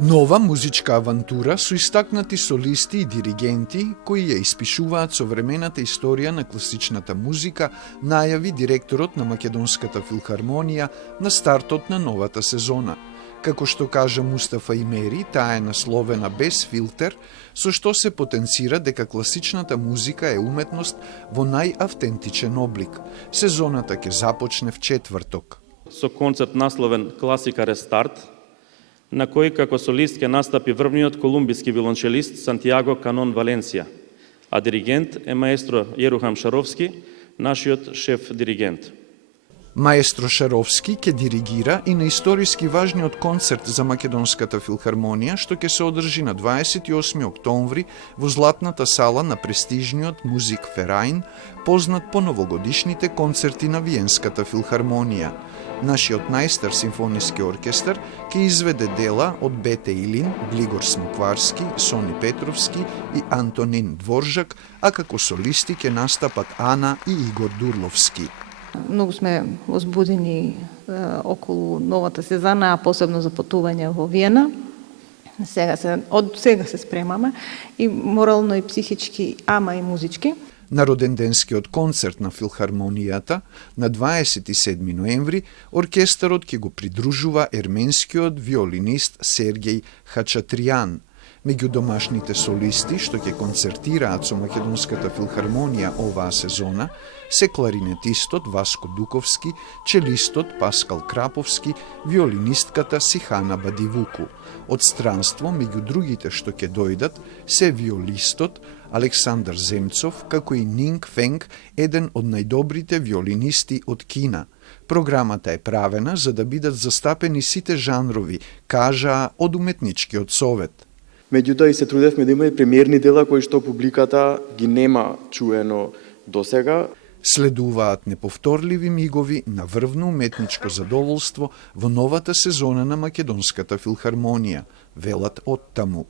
Нова музичка авантура со истакнати солисти и диригенти кои ја испишуваат современата историја на класичната музика, најави директорот на Македонската филхармонија на стартот на новата сезона. Како што кажа Мустафа Имери, таа е насловена без филтер, со што се потенцира дека класичната музика е уметност во најавтентичен облик. Сезоната ќе започне в четврток. Со концерт насловен Класика Рестарт, на кој како солист ќе настапи врвниот колумбиски вилончелист Сантиаго Канон Валенсија, а диригент е маестро Јерухам Шаровски, нашиот шеф диригент. Маестро Шаровски ќе диригира и на историски важниот концерт за Македонската филхармонија, што ќе се одржи на 28 октомври во златната сала на престижниот Музик Ферајн, познат по новогодишните концерти на Виенската филхармонија. Нашиот најстар симфониски оркестар ќе изведе дела од Бете Илин, Глигор Смокварски, Сони Петровски и Антонин Дворжак, а како солисти ќе настапат Ана и Игор Дурловски. Многу сме возбудени околу новата сезона, а посебно за патување во Виена. Од сега се спремаме и морално и психички, ама и музички. На роденденскиот концерт на филхармонијата на 27 ноември оркестарот ќе го придружува ерменскиот виолинист Сергеј Хачатријан. Меѓу домашните солисти што ќе концертираат со Македонската филхармонија оваа сезона се кларинетистот Васко Дуковски, челистот Паскал Краповски, виолинистката Сихана Бадивуку. Од странство, меѓу другите што ќе дојдат, се виолистот Александар Земцов, како и Нинг Фенг, еден од најдобрите виолинисти од Кина. Програмата е правена за да бидат застапени сите жанрови, кажаа од уметничкиот совет. Меѓутоа и се трудевме да има и премиерни дела кои што публиката ги нема чуено досега. Следуваат неповторливи мигови на врвно уметничко задоволство во новата сезона на Македонската филхармонија, велат од таму.